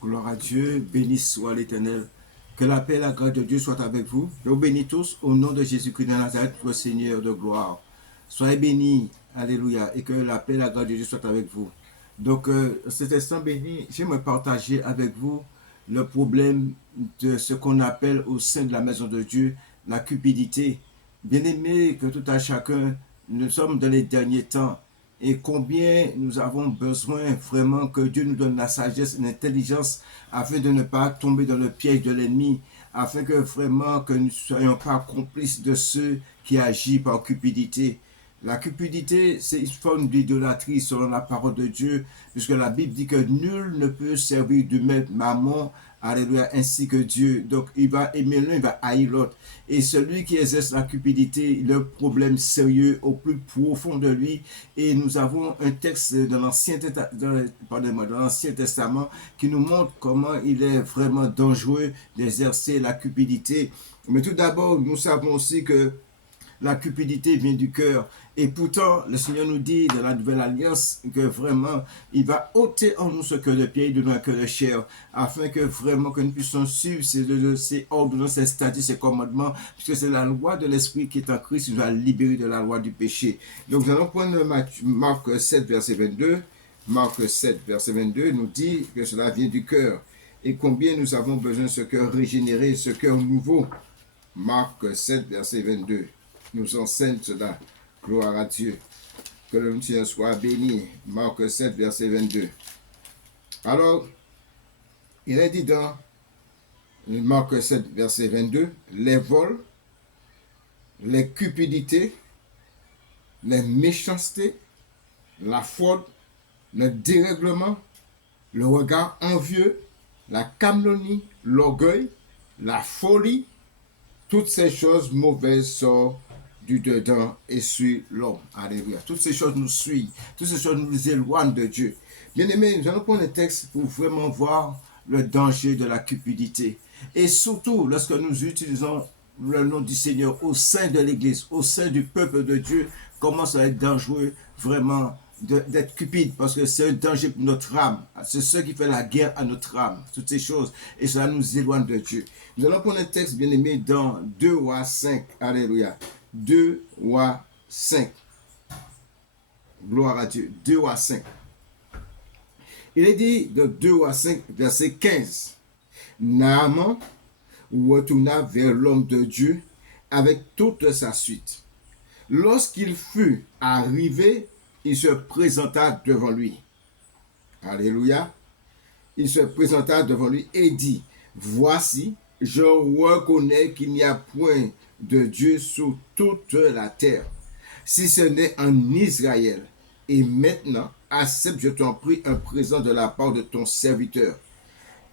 Gloire à Dieu, béni soit l'Éternel. Que la paix et la grâce de Dieu soient avec vous. Je vous bénis tous au nom de Jésus-Christ de Nazareth, le Seigneur de gloire. Soyez bénis, alléluia, et que la paix et la grâce de Dieu soient avec vous. Donc, cet instant béni, j'aimerais partager avec vous le problème de ce qu'on appelle au sein de la maison de Dieu la cupidité. Bien-aimés, que tout à chacun, nous sommes dans les derniers temps. Et combien nous avons besoin vraiment que Dieu nous donne la sagesse et l'intelligence afin de ne pas tomber dans le piège de l'ennemi, afin que vraiment que nous ne soyons pas complices de ceux qui agissent par cupidité. La cupidité, c'est une forme d'idolâtrie selon la parole de Dieu, puisque la Bible dit que nul ne peut servir de maître mammon, alléluia, ainsi que Dieu. Donc, il va aimer l'un, il va haïr l'autre. Et celui qui exerce la cupidité, il a un problème sérieux au plus profond de lui. Et nous avons un texte dans l'Ancien Testament qui nous montre comment il est vraiment dangereux d'exercer la cupidité. Mais tout d'abord, nous savons aussi que la cupidité vient du cœur. Et pourtant, le Seigneur nous dit dans la Nouvelle Alliance que vraiment, il va ôter en nous ce cœur de pierre et donner un cœur de chair, afin que vraiment que nous puissions suivre ces ordonnances, ces statuts, ces commandements, puisque c'est la loi de l'Esprit qui est en Christ qui nous a libérés de la loi du péché. Donc, nous allons prendre Marc 7, verset 22. Marc 7, verset 22 nous dit que cela vient du cœur. Et combien nous avons besoin de ce cœur régénéré, ce cœur nouveau. Marc 7, verset 22. Nous enseigne cela. Gloire à Dieu. Que le Seigneur soit béni. Marc 7, verset 22. Alors, il est dit dans Marc 7, verset 22, les vols, les cupidités, les méchancetés, la fraude, le dérèglement, le regard envieux, la calomnie, l'orgueil, la folie, toutes ces choses mauvaises sortent du dedans et suivent l'homme. Alléluia. Toutes ces choses nous suivent. Toutes ces choses nous éloignent de Dieu. Bien-aimés, nous allons prendre un texte pour vraiment voir le danger de la cupidité. Et surtout, lorsque nous utilisons le nom du Seigneur au sein de l'Église, au sein du peuple de Dieu, comment ça va être dangereux vraiment d'être cupide, parce que c'est un danger pour notre âme. C'est ce qui fait la guerre à notre âme, toutes ces choses. Et cela nous éloigne de Dieu. Nous allons prendre un texte, bien-aimé, dans 2 Rois 5. Alléluia. 2 Rois 5. Gloire à Dieu. 2 Rois 5. Il est dit de 2 Rois 5, verset 15. Naaman retourna vers l'homme de Dieu avec toute sa suite. Lorsqu'il fut arrivé, il se présenta devant lui. Alléluia. Il se présenta devant lui et dit, voici, je reconnais qu'il n'y a point de Dieu sur toute la terre, si ce n'est en Israël. Et maintenant, accepte, je t'en prie, un présent de la part de ton serviteur.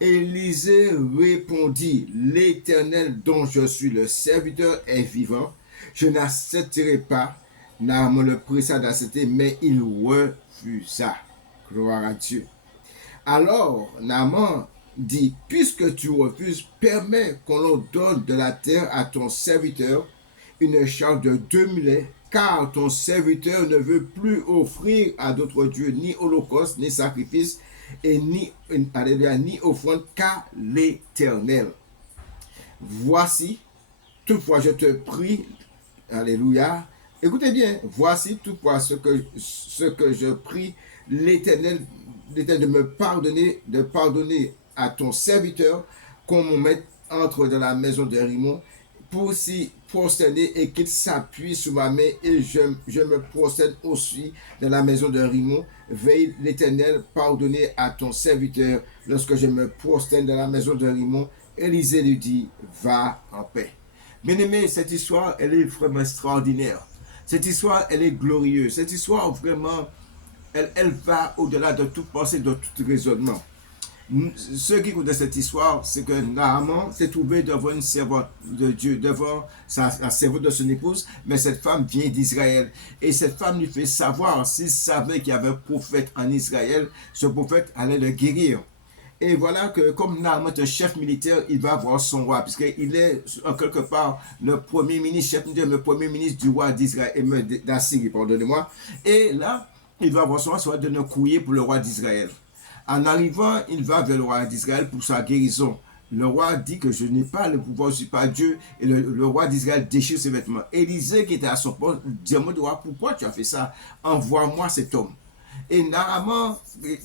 Élisée répondit, l'Éternel dont je suis le serviteur est vivant, je n'accepterai pas. Naaman le pressa d'accepter, mais il refusa. Gloire à Dieu. Alors, Naaman dit, puisque tu refuses, permets qu'on leur donne de la terre à ton serviteur une charge de 2 mulets, car ton serviteur ne veut plus offrir à d'autres dieux ni holocauste, ni sacrifice, et ni offrande qu'à l'Éternel. Voici, toutefois je te prie, alléluia, écoutez bien, voici toutefois ce que je prie l'Éternel de me pardonner, de pardonner à ton serviteur qu'on me mette entre dans la maison de Rimon pour s'y prosterner et qu'il s'appuie sur ma main et je me prosterne aussi dans la maison de Rimon. Veille l'Éternel pardonner à ton serviteur lorsque je me prosterne dans la maison de Rimon. Élisée lui dit, va en paix. Bien-aimé, cette histoire, elle est vraiment extraordinaire. Cette histoire, elle est glorieuse. Cette histoire, vraiment, elle va au-delà de toute pensée, de tout raisonnement. Ce qui compte de cette histoire, c'est que Naaman s'est trouvé devant une servante de Dieu, devant la servante de son épouse, mais cette femme vient d'Israël. Et cette femme lui fait savoir, s'il savait qu'il y avait un prophète en Israël, ce prophète allait le guérir. Et voilà que comme Naaman est un chef militaire, il va voir son roi, puisqu'il est en quelque part le premier ministre, chef militaire, le premier ministre du roi d'Israël, d'Assyrie, pardonnez-moi. Et là, il va voir son roi donner un courrier pour le roi d'Israël. En arrivant, il va vers le roi d'Israël pour sa guérison. Le roi dit que je n'ai pas le pouvoir, je ne suis pas Dieu. Et le roi d'Israël déchire ses vêtements. Élisée, qui était à son poste, dit au roi, pourquoi tu as fait ça? Envoie-moi cet homme. Et Naaman,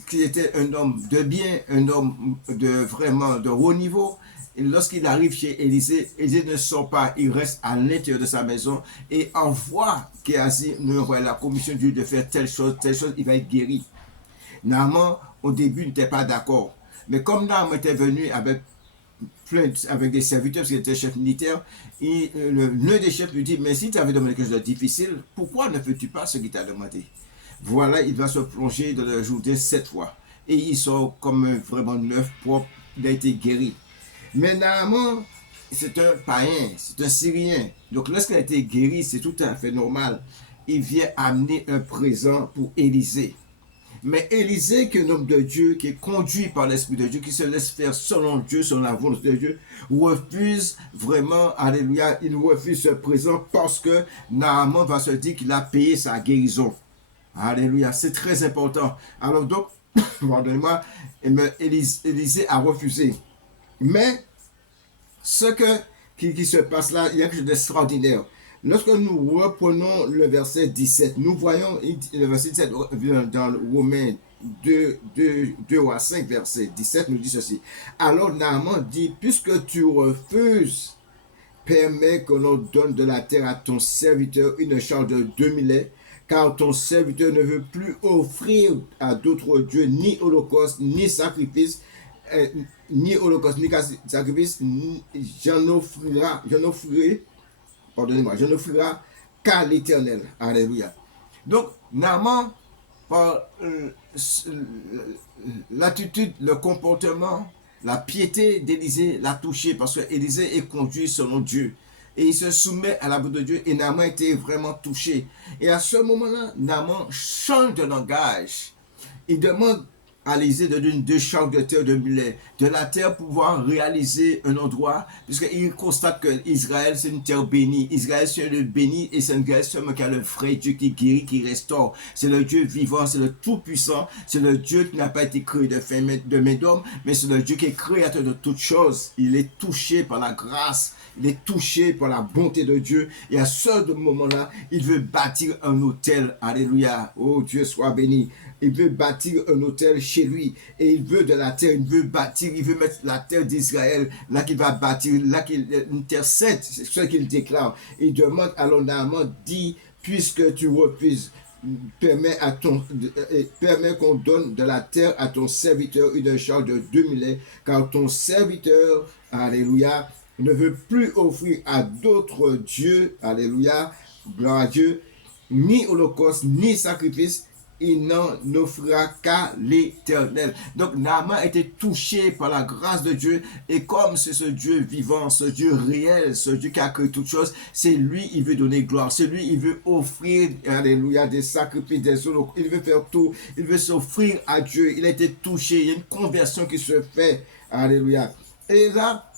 qui était un homme de bien, un homme vraiment de haut niveau, lorsqu'il arrive chez Élisée, Élisée ne sort pas, il reste à l'intérieur de sa maison et envoie Géasi, nous envoie la commission de Dieu de faire telle chose, il va être guéri. Naaman, au début, n'était pas d'accord. Mais comme Naaman était venu avec des serviteurs, parce qu'il était chef militaire, et l'un des chefs lui dit, mais si tu avais demandé quelque chose de difficile, pourquoi ne fais-tu pas ce qu'il t'a demandé? Voilà, il va se plonger dans le Jourdain 7 fois. Et il sort comme vraiment neuf, propre, il a été guéri. Mais Naaman, c'est un païen, c'est un Syrien. Donc lorsqu'il a été guéri, c'est tout à fait normal. Il vient amener un présent pour Élisée. Mais Élisée, qui est un homme de Dieu, qui est conduit par l'Esprit de Dieu, qui se laisse faire selon Dieu, selon la volonté de Dieu, refuse vraiment, alléluia, il refuse ce présent parce que Naaman va se dire qu'il a payé sa guérison. Alléluia, c'est très important. Alors donc, pardonnez-moi, Élisée a refusé. Mais ce qui se passe là, il y a quelque chose d'extraordinaire. Lorsque nous reprenons le verset 17, nous voyons le verset 17 dans Romains 2 à 5, verset 17, nous dit ceci. Alors Naaman dit, puisque tu refuses, permets que l'on donne de la terre à ton serviteur une charge de 2000 lait, car ton serviteur ne veut plus offrir à d'autres dieux ni holocauste, ni sacrifice, ni holocauste, ni sacrifice, j'en offrirai, pardonnez-moi, je n'offrirai qu'à l'Éternel. Alléluia. Donc, Naaman, par l'attitude, le comportement, la piété d'Élisée l'a touché parce que Élisée est conduit selon Dieu. Et il se soumet à la volonté de Dieu et Naaman était vraiment touché. Et à ce moment-là, Naaman change de langage. Il demande à Élisée de donner 2 charges de terre de millet, de la terre pour pouvoir réaliser un endroit, puisqu'il constate que Israël c'est une terre bénie. Israël c'est le béni et c'est un Dieu seulement qui a le vrai Dieu qui guérit, qui restaure. C'est le Dieu vivant, c'est le Tout-Puissant, c'est le Dieu qui n'a pas été créé de main d'homme, mais c'est le Dieu qui est créateur de toutes choses. Il est touché par la grâce, il est touché par la bonté de Dieu et à ce moment-là, il veut bâtir un autel. Alléluia. Oh Dieu soit béni. Il veut bâtir un autel chez lui et il veut de la terre, il veut bâtir, il veut mettre la terre d'Israël, là qu'il va bâtir, là qu'il intercède, c'est ce qu'il déclare. Il demande alors Naaman, dit, puisque tu refuses, permets qu'on donne de la terre à ton serviteur une charge de 2000 lait, car ton serviteur, alléluia, ne veut plus offrir à d'autres dieux, alléluia, gloire à Dieu, ni holocauste, ni sacrifice, il n'en offrira qu'à l'Éternel. Donc Naaman a été touché par la grâce de Dieu et comme c'est ce Dieu vivant, ce Dieu réel, ce Dieu qui a créé toutes choses, c'est lui, il veut donner gloire, c'est lui, il veut offrir, alléluia, des sacrifices, des holocaustes, il veut faire tout, il veut s'offrir à Dieu, il a été touché, il y a une conversion qui se fait, alléluia. Et là,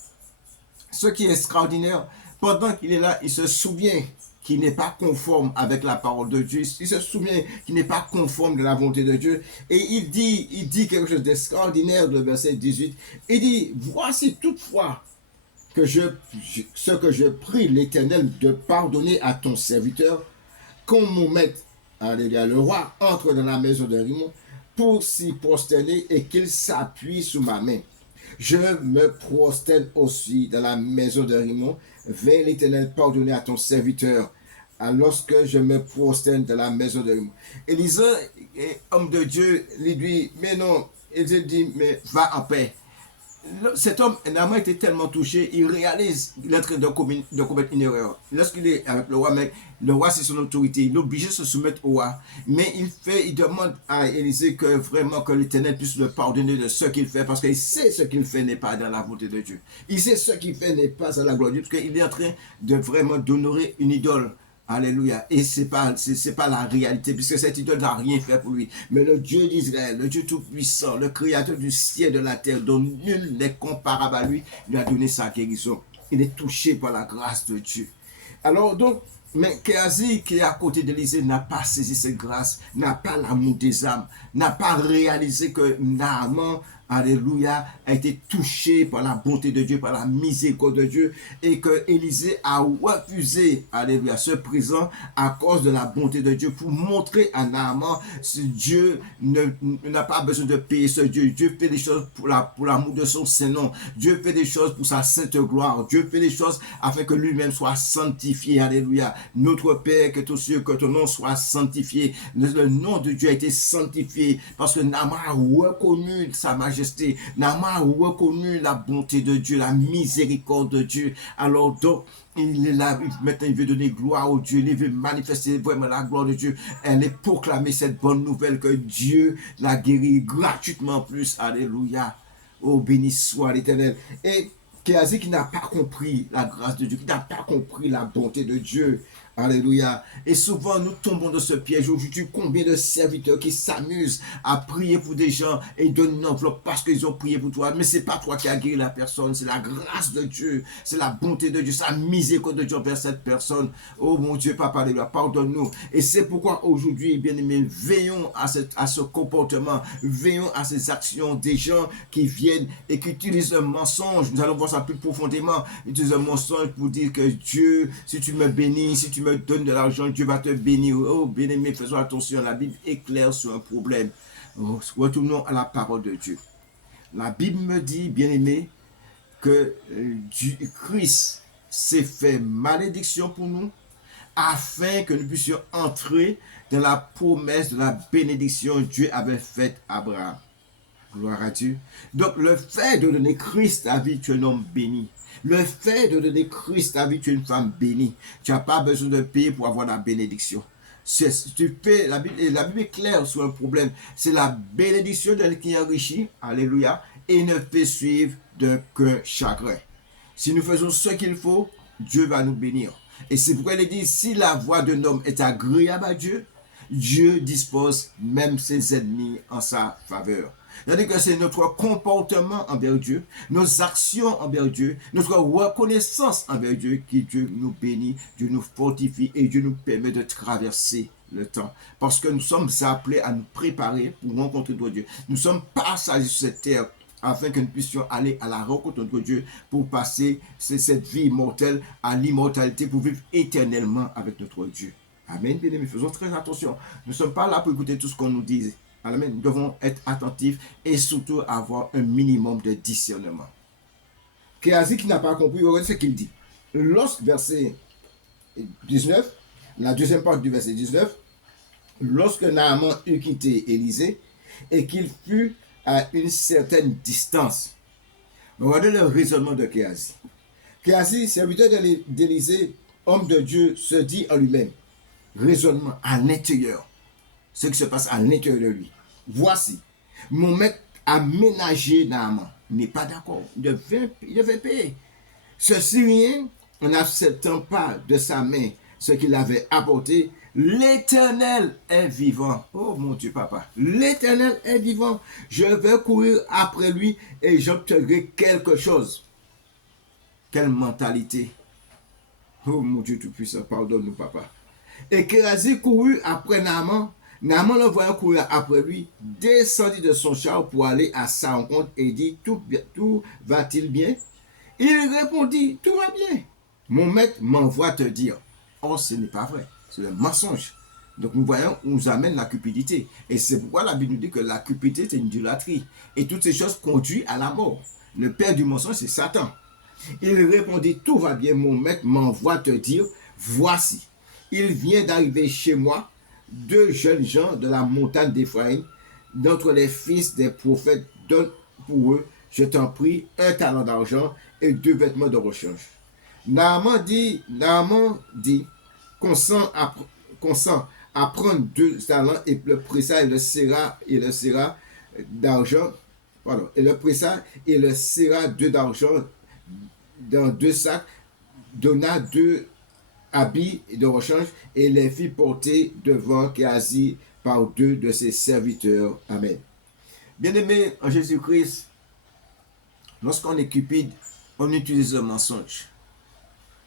ce qui est extraordinaire, pendant qu'il est là, il se souvient qui n'est pas conforme avec la parole de Dieu. Il se souvient qu'il n'est pas conforme de la volonté de Dieu. Et il dit quelque chose d'extraordinaire, le verset 18. Il dit, voici toutefois que ce que je prie l'Éternel de pardonner à ton serviteur, qu'on me mette, alléluia, le roi entre dans la maison de Rimmon pour s'y prosterner et qu'il s'appuie sous ma main. Je me prosterne aussi dans la maison de Rimmon vers l'Éternel pardonner à ton serviteur lorsque je me prosterne dans la maison de Rimmon. Élisée, homme de Dieu, lui dit, mais non, il dit, mais va en paix. Cet homme, Naaman était tellement touché, il réalise qu'il est en train de commettre une erreur. Lorsqu'il est avec le roi, mais le roi c'est son autorité, il est obligé de se soumettre au roi. Mais il demande à Élisée que vraiment que l'Éternel puisse le pardonner de ce qu'il fait, parce qu'il sait ce qu'il fait n'est pas dans la volonté de Dieu. Il sait ce qu'il fait n'est pas à la gloire de Dieu, parce qu'il est en train de vraiment d'honorer une idole. Alléluia. Et c'est pas la réalité, puisque cette idole n'a rien fait pour lui. Mais le Dieu d'Israël, le Dieu tout-puissant, le créateur du ciel et de la terre, dont nul n'est comparable à lui a donné sa guérison. Il est touché par la grâce de Dieu. Alors donc, Mais Géasi, qui est à côté d'Élisée, n'a pas saisi cette grâce, n'a pas l'amour des âmes, n'a pas réalisé que Naaman, alléluia, a été touché par la bonté de Dieu, par la miséricorde de Dieu, et que Élisée a refusé, alléluia, ce présent à cause de la bonté de Dieu, pour montrer à Naaman que Dieu n'a pas besoin de payer ce Dieu. Dieu fait des choses pour l'amour de son Saint-Nom. Dieu fait des choses pour sa sainte gloire. Dieu fait des choses afin que lui-même soit sanctifié. Alléluia. Notre Père, que tous ceux, que ton nom soit sanctifié. Le nom de Dieu a été sanctifié parce que Naaman a reconnu sa majesté. Naaman a reconnu la bonté de Dieu, la miséricorde de Dieu. Alors donc, il est là, maintenant il veut donner gloire au Dieu, il veut manifester vraiment la gloire de Dieu. Elle est proclamée cette bonne nouvelle que Dieu l'a guéri gratuitement en plus. Alléluia. Oh, béni soit l'Éternel. Et Géasi qui n'a pas compris la grâce de Dieu, qui n'a pas compris la bonté de Dieu. Alléluia. Et souvent, nous tombons dans ce piège. Aujourd'hui, combien de serviteurs qui s'amusent à prier pour des gens et donnent une enveloppe parce qu'ils ont prié pour toi. Mais ce n'est pas toi qui as guéri la personne. C'est la grâce de Dieu. C'est la bonté de Dieu. C'est la miséricorde de Dieu envers cette personne. Oh mon Dieu, Papa, alléluia, pardonne-nous. Et c'est pourquoi aujourd'hui, bien aimés, veillons à ce comportement. Veillons à ces actions des gens qui viennent et qui utilisent un mensonge. Nous allons voir ça plus profondément. Ils utilisent un mensonge pour dire que Dieu, si tu me bénis, si tu me donnes de l'argent, Dieu va te bénir. Oh, bien-aimé, faisons attention. La Bible est claire sur un problème. Retournons à la parole de Dieu. La Bible me dit, bien-aimé, que Christ s'est fait malédiction pour nous afin que nous puissions entrer dans la promesse de la bénédiction que Dieu avait faite à Abraham. Gloire à Dieu. Donc, le fait de donner Christ à vie, tu es un homme béni. Le fait de donner Christ à vie, tu es une femme bénie. Tu n'as pas besoin de payer pour avoir la bénédiction. La Bible est claire sur un problème. C'est la bénédiction de qui est enrichi, alléluia, et ne fait suivre qu'un chagrin. Si nous faisons ce qu'il faut, Dieu va nous bénir. Et c'est pourquoi il dit, si la voix d'un homme est agréable à Dieu, Dieu dispose même ses ennemis en sa faveur. C'est-à-dire que c'est notre comportement envers Dieu, nos actions envers Dieu, notre reconnaissance envers Dieu qui Dieu nous bénit, Dieu nous fortifie et Dieu nous permet de traverser le temps. Parce que nous sommes appelés à nous préparer pour rencontrer notre Dieu. Nous sommes passagers sur cette terre afin que nous puissions aller à la rencontre de Dieu pour passer cette vie immortelle à l'immortalité, pour vivre éternellement avec notre Dieu. Amen, bien aimés, faisons très attention. Nous ne sommes pas là pour écouter tout ce qu'on nous dit. Amen. Nous devons être attentifs et surtout avoir un minimum de discernement. Géasi qui n'a pas compris, regardez ce qu'il dit. Verset 19, la deuxième partie du verset 19, lorsque Naaman eut quitté Élisée et qu'il fut à une certaine distance. Regardez le raisonnement de Géasi. Géasi, serviteur d'Élisée, homme de Dieu, se dit en lui-même, raisonnement à l'intérieur, ce qui se passe à l'intérieur de lui. Voici, mon maître a ménagé Naaman. Il n'est pas d'accord. Il devait payer. Ce Syrien, en n'acceptant pas de sa main ce qu'il avait apporté, l'Éternel est vivant. Oh mon Dieu, papa. L'Éternel est vivant. Je vais courir après lui et j'obtiendrai quelque chose. Quelle mentalité. Oh mon Dieu Tout-Puissant, pardonne-nous, papa. Et Géasi courut après Naaman. Naaman, le voyant courir après lui, descendit de son char pour aller à sa rencontre et dit, tout va-t-il bien? Il répondit, tout va bien. Mon maître m'envoie te dire. Or, ce n'est pas vrai. C'est un mensonge. Donc, nous voyons, on nous amène la cupidité. Et c'est pourquoi la Bible nous dit que la cupidité, c'est une idolâtrie. Et toutes ces choses conduisent à la mort. Le père du mensonge, c'est Satan. Il répondit, tout va bien, mon maître m'envoie te dire, voici, il vient d'arriver chez moi, 2 jeunes gens de la montagne d'Éphraïm, d'entre les fils des prophètes, donne pour eux, je t'en prie, 1 talent d'argent et 2 vêtements de rechange. Naaman dit, consent à prendre 2 talents et le pressa et le serra d'argent, et le pressa et le serra 2 d'argent dans 2 sacs, donna 2 habits de rechange et les fit porter devant Géasi par 2 de ses serviteurs. Amen. Bien-aimés en Jésus-Christ, lorsqu'on est cupide, on utilise le mensonge.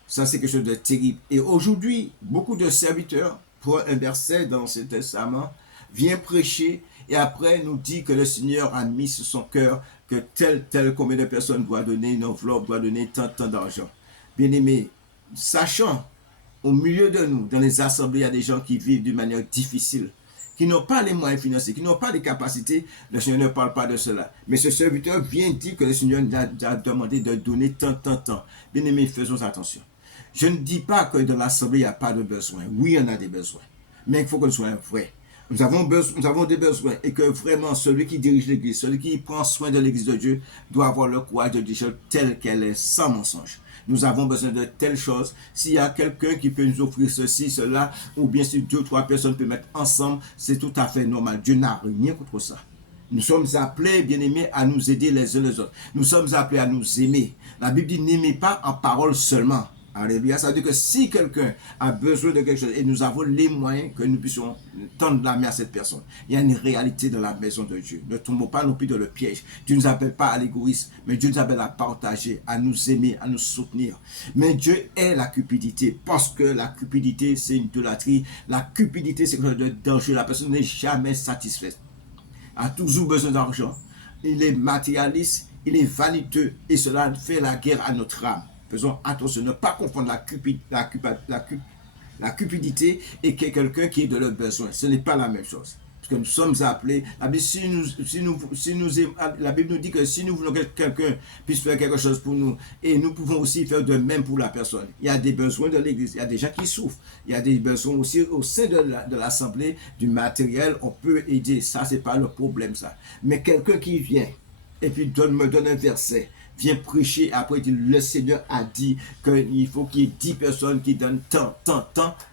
Ça, c'est quelque chose de terrible. Et aujourd'hui, beaucoup de serviteurs, pour un verset dans ce testament, viennent prêcher et après nous dit que le Seigneur a mis sur son cœur que tel combien de personnes doit donner une enveloppe, doit donner tant d'argent. Bien aimé, sachant au milieu de nous, dans les assemblées, il y a des gens qui vivent d'une manière difficile, qui n'ont pas les moyens financiers, qui n'ont pas les capacités. Le Seigneur ne parle pas de cela. Mais ce serviteur vient dire que le Seigneur a demandé de donner tant. Bien aimé, faisons attention. Je ne dis pas que dans l'assemblée, il n'y a pas de besoin. Oui, il y en a des besoins. Mais il faut que nous soyons vrais. Nous avons des besoins et que vraiment celui qui dirige l'église, celui qui prend soin de l'église de Dieu doit avoir le courage de dire telle qu'elle est, sans mensonge. Nous avons besoin de telles choses. S'il y a quelqu'un qui peut nous offrir ceci, cela, ou bien si 2 ou 3 personnes peuvent mettre ensemble, c'est tout à fait normal. Dieu n'a rien contre ça. Nous sommes appelés, bien-aimés, à nous aider les uns les autres. Nous sommes appelés à nous aimer. La Bible dit n'aimez pas en parole seulement. Alléluia. Ça veut dire que si quelqu'un a besoin de quelque chose et nous avons les moyens que nous puissions tendre la main à cette personne, il y a une réalité dans la maison de Dieu. Ne tombons pas non plus dans le piège. Dieu ne nous appelle pas à l'égoïsme, mais Dieu nous appelle à partager, à nous aimer, à nous soutenir. Mais Dieu est la cupidité parce que la cupidité, c'est une idolâtrie. La cupidité, c'est quelque chose de dangereux. La personne n'est jamais satisfaite. A toujours besoin d'argent. Il est matérialiste, il est vaniteux et cela fait la guerre à notre âme. Faisons attention, ne pas confondre la cupidité et quelqu'un qui est de leur besoin. Ce n'est pas la même chose. Parce que nous sommes appelés. La Bible nous dit que si nous voulons que quelqu'un puisse faire quelque chose pour nous, et nous pouvons aussi faire de même pour la personne. Il y a des besoins de l'église, il y a des gens qui souffrent. Il y a des besoins aussi au sein de l'assemblée, du matériel, on peut aider. Ça, ce n'est pas le problème, ça. Mais quelqu'un qui vient et puis me donne un verset, vient prêcher, après dit, le Seigneur a dit qu'il faut qu'il y ait 10 personnes qui donnent tant.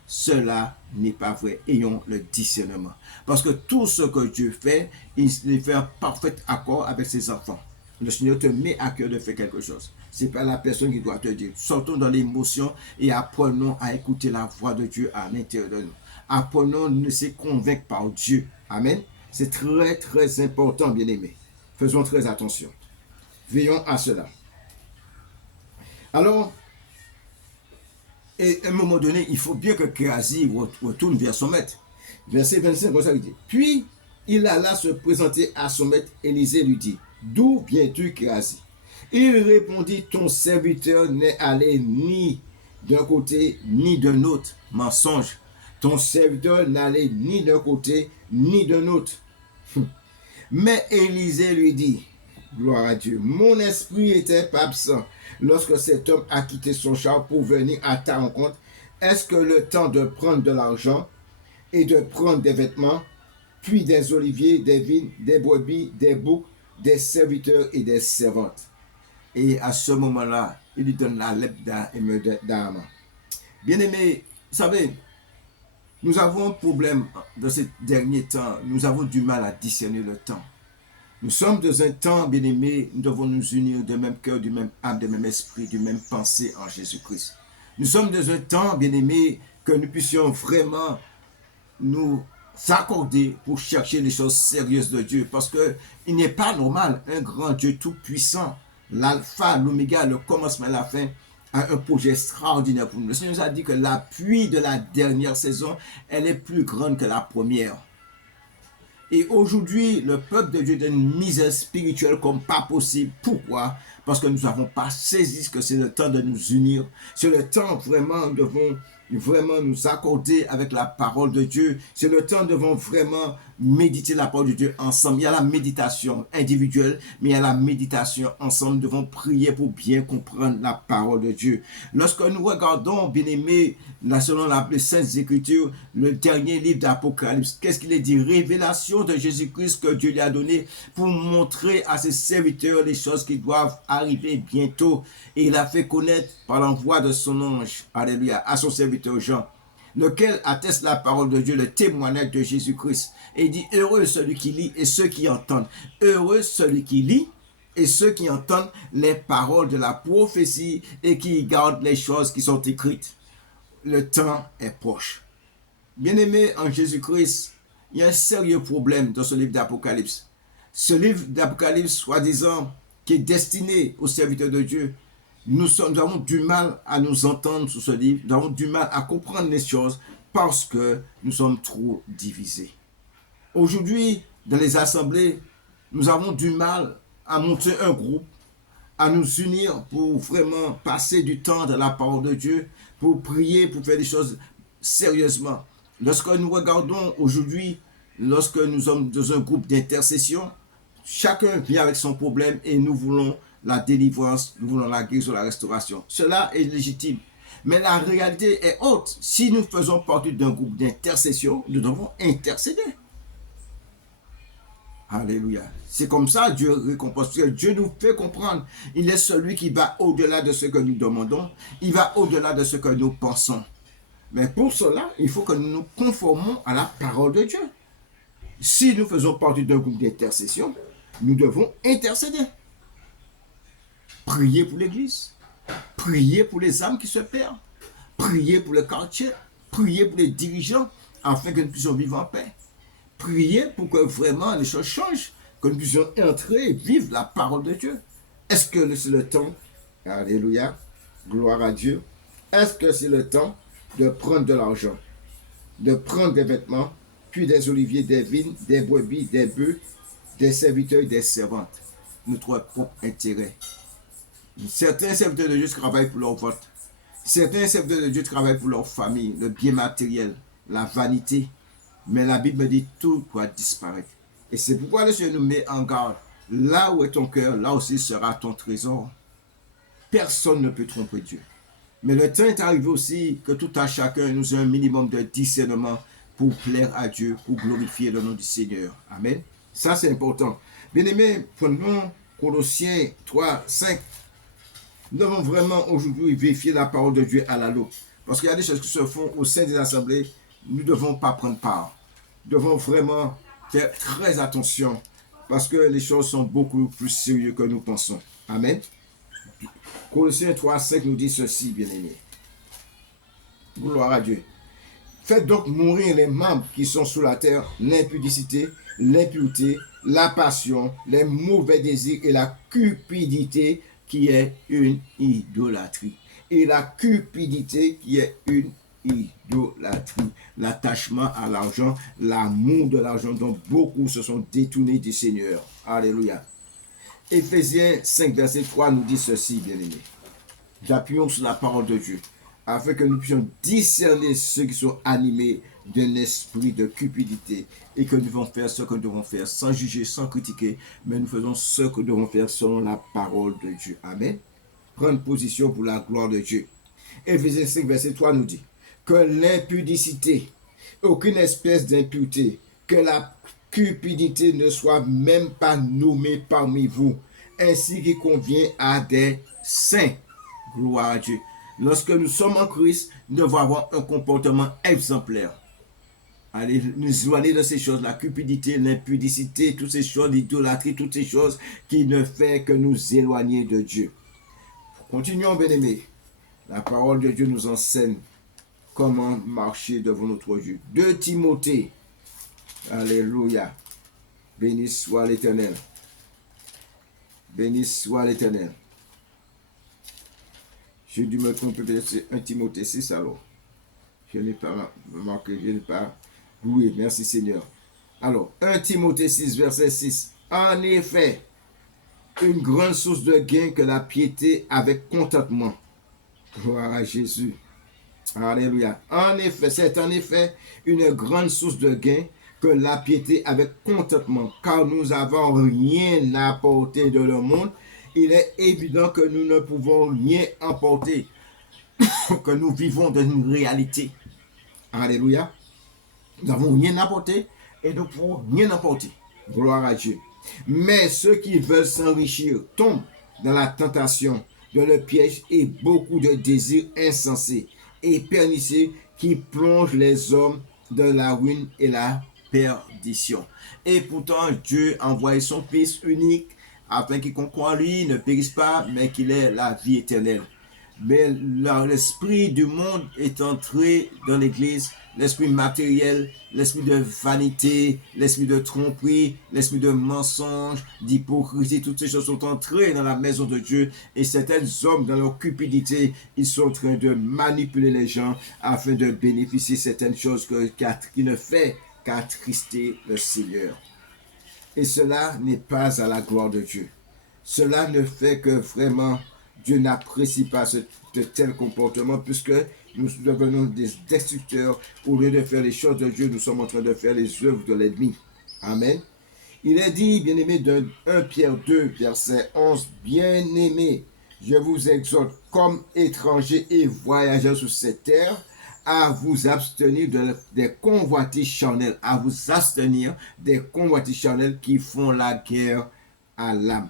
Cela n'est pas vrai. Ayons le discernement. Parce que tout ce que Dieu fait, il fait un parfait accord avec ses enfants. Le Seigneur te met à cœur de faire quelque chose. Ce n'est pas la personne qui doit te dire. Sortons dans l'émotion et apprenons à écouter la voix de Dieu à l'intérieur de nous. Apprenons à nous laisser convaincre par Dieu. Amen. C'est très, très important, bien-aimés. Faisons très attention. Veillons à cela. Alors, et à un moment donné, il faut bien que Géasi retourne vers son maître. Verset 25, comme ça il dit. Puis, il alla se présenter à son maître. Élisée lui dit, d'où viens-tu, Géasi? Il répondit, ton serviteur n'est allé ni d'un côté ni d'un autre. Mensonge. Ton serviteur n'allait ni d'un côté ni d'un autre. Mais Élisée lui dit, gloire à Dieu, mon esprit était pas absent lorsque cet homme a quitté son char pour venir à ta rencontre. Est-ce que le temps de prendre de l'argent et de prendre des vêtements, puis des oliviers, des vignes, des brebis, des boucs, des serviteurs et des servantes? Et à ce moment-là, il lui donne la lettre d'Aaman. Bien-aimé, vous savez, nous avons un problème dans ces derniers temps. Nous avons du mal à discerner le temps. Nous sommes dans un temps, bien-aimés, nous devons nous unir de même cœur, du même âme, du même esprit, du même pensée en Jésus-Christ. Nous sommes dans un temps, bien-aimés, que nous puissions vraiment nous accorder pour chercher les choses sérieuses de Dieu. Parce qu'il n'est pas normal, un grand Dieu tout-puissant, l'alpha, l'oméga, le commencement et la fin, a un projet extraordinaire pour nous. Le Seigneur nous a dit que la pluie de la dernière saison, elle est plus grande que la première. Et aujourd'hui, le peuple de Dieu est dans une misère spirituelle comme pas possible. Pourquoi? Parce que nous n'avons pas saisi que c'est le temps de nous unir. C'est le temps vraiment, nous devons vraiment nous accorder avec la parole de Dieu. C'est le temps, nous devons vraiment méditer la parole de Dieu ensemble. Il y a la méditation individuelle, mais il y a la méditation ensemble. Nous devons prier pour bien comprendre la parole de Dieu. Lorsque nous regardons, bien-aimés, selon la Sainte Écriture, le dernier livre d'Apocalypse, qu'est-ce qu'il est dit? Révélation de Jésus-Christ que Dieu lui a donné pour montrer à ses serviteurs les choses qui doivent arriver bientôt. Et il a fait connaître par l'envoi de son ange, alléluia, à son serviteur Jean, lequel atteste la parole de Dieu, le témoignage de Jésus-Christ. Et il dit, heureux celui qui lit et ceux qui entendent. Heureux celui qui lit et ceux qui entendent les paroles de la prophétie et qui gardent les choses qui sont écrites. Le temps est proche. Bien-aimés en Jésus-Christ, il y a un sérieux problème dans ce livre d'Apocalypse. Ce livre d'Apocalypse, soi-disant, qui est destiné aux serviteurs de Dieu, Nous avons du mal à nous entendre sur ce livre, nous avons du mal à comprendre les choses parce que nous sommes trop divisés. Aujourd'hui, dans les assemblées, nous avons du mal à monter un groupe, à nous unir pour vraiment passer du temps dans la parole de Dieu, pour prier, pour faire des choses sérieusement. Lorsque nous regardons aujourd'hui, lorsque nous sommes dans un groupe d'intercession, chacun vient avec son problème et nous voulons la délivrance, nous voulons la guérison, la restauration. Cela est légitime. Mais la réalité est haute. Si nous faisons partie d'un groupe d'intercession, nous devons intercéder. Alléluia. C'est comme ça Dieu récompense. Dieu nous fait comprendre. Il est celui qui va au-delà de ce que nous demandons. Il va au-delà de ce que nous pensons. Mais pour cela, il faut que nous nous conformons à la parole de Dieu. Si nous faisons partie d'un groupe d'intercession, nous devons intercéder. Prier pour l'Église. Prier pour les âmes qui se perdent. Prier pour le quartier. Prier pour les dirigeants afin que nous puissions vivre en paix. Prier pour que vraiment les choses changent, que nous puissions entrer et vivre la parole de Dieu. Est-ce que c'est le temps, alléluia, gloire à Dieu, est-ce que c'est le temps de prendre de l'argent, de prendre des vêtements, puis des oliviers, des vignes, des brebis, des bœufs, des serviteurs et des servantes, notre propre intérêt. Certains serviteurs de Dieu travaillent pour leur vote. Certains serviteurs de Dieu travaillent pour leur famille, le bien matériel, la vanité. Mais la Bible me dit tout doit disparaître. Et c'est pourquoi le Seigneur nous met en garde. Là où est ton cœur, là aussi sera ton trésor. Personne ne peut tromper Dieu. Mais le temps est arrivé aussi que tout à chacun nous ait un minimum de discernement pour plaire à Dieu, pour glorifier le nom du Seigneur. Amen. Ça, c'est important. Bien-aimés, prenons Colossiens 3, 5. Nous devons vraiment aujourd'hui vérifier la parole de Dieu à la loupe. Parce qu'il y a des choses qui se font au sein des assemblées. Nous ne devons pas prendre part. Nous devons vraiment faire très attention parce que les choses sont beaucoup plus sérieuses que nous pensons. Amen. Colossiens 3, 5 nous dit ceci, bien-aimés. Gloire à Dieu. Faites donc mourir les membres qui sont sous la terre, l'impudicité, l'impureté, la passion, les mauvais désirs et la cupidité qui est une idolâtrie. Et la cupidité qui est une idolâtrie, l'attachement à l'argent, l'amour de l'argent dont beaucoup se sont détournés du Seigneur. Alléluia. Éphésiens 5, verset 3 nous dit ceci, bien-aimés. J'appuie sur la parole de Dieu, afin que nous puissions discerner ceux qui sont animés d'un esprit de cupidité et que nous devons faire ce que nous devons faire sans juger, sans critiquer, mais nous faisons ce que nous devons faire selon la parole de Dieu. Amen. Prendre position pour la gloire de Dieu. Éphésiens 5, verset 3 nous dit que l'impudicité, aucune espèce d'impureté, que la cupidité ne soit même pas nommée parmi vous, ainsi qu'il convient à des saints. Gloire à Dieu. Lorsque nous sommes en Christ, nous devons avoir un comportement exemplaire. Allez nous éloigner de ces choses, la cupidité, l'impudicité, toutes ces choses, l'idolâtrie, toutes ces choses qui ne font que nous éloigner de Dieu. Continuons, bien-aimés. La parole de Dieu nous enseigne comment marcher devant notre Dieu. 2 Timothée. Alléluia. Béni soit l'Éternel. Béni soit l'Éternel. J'ai dû me tromper, peut-être c'est 1 Timothée 6 alors. Je n'ai pas marqué, je n'ai pas loué. Merci Seigneur. Alors, 1 Timothée 6, verset 6. En effet, une grande source de gain que la piété avec contentement. Gloire à Jésus. Alléluia. En effet, c'est en effet une grande source de gain que la piété avec contentement, car nous n'avons rien à apporter de le monde. Il est évident que nous ne pouvons rien emporter, que nous vivons dans une réalité. Alléluia. Nous n'avons rien apporté et nous ne pouvons rien emporter. Gloire à Dieu. Mais ceux qui veulent s'enrichir tombent dans la tentation, dans le piège et beaucoup de désirs insensés et pernicieux qui plongent les hommes dans la ruine et la perdition. Et pourtant, Dieu a envoyé son Fils unique afin qu'il croit en lui ne périsse pas, mais qu'il ait la vie éternelle. Mais l'esprit du monde est entré dans l'Église l'esprit matériel, l'esprit de vanité, l'esprit de tromperie, l'esprit de mensonge, d'hypocrisie, toutes ces choses sont entrées dans la maison de Dieu et certains hommes dans leur cupidité, ils sont en train de manipuler les gens afin de bénéficier de certaines choses qui ne fait qu'attrister le Seigneur. Et cela n'est pas à la gloire de Dieu. Cela ne fait que vraiment Dieu n'apprécie pas de tels comportements puisque nous devenons des destructeurs. Au lieu de faire les choses de Dieu, nous sommes en train de faire les œuvres de l'ennemi. Amen. Il est dit, bien-aimé, dans 1 Pierre 2, verset 11, bien-aimé, je vous exhorte comme étrangers et voyageurs sur cette terre à vous abstenir des convoitises charnelles, à vous abstenir des convoitises charnelles qui font la guerre à l'âme.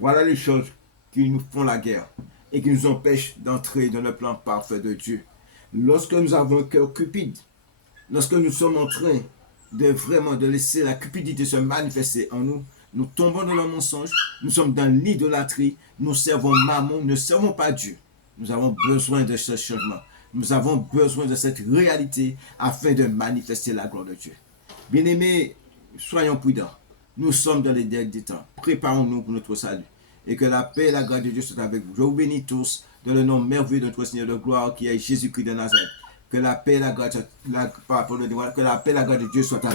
Voilà les choses qui nous font la guerre et qui nous empêchent d'entrer dans le plan parfait de Dieu. Lorsque nous avons un cœur cupide, lorsque nous sommes en train de laisser la cupidité se manifester en nous, nous tombons dans le mensonge, nous sommes dans l'idolâtrie, nous servons Mammon, ne servons pas Dieu. Nous avons besoin de ce changement. Nous avons besoin de cette réalité afin de manifester la gloire de Dieu. Bien-aimés, soyons prudents. Nous sommes dans les derniers temps. Préparons-nous pour notre salut. Et que la paix et la grâce de Dieu soient avec vous. Je vous bénis tous dans le nom merveilleux de notre Seigneur de gloire qui est Jésus-Christ de Nazareth. Que la paix et la grâce, que la paix et la grâce de Dieu soient avec vous.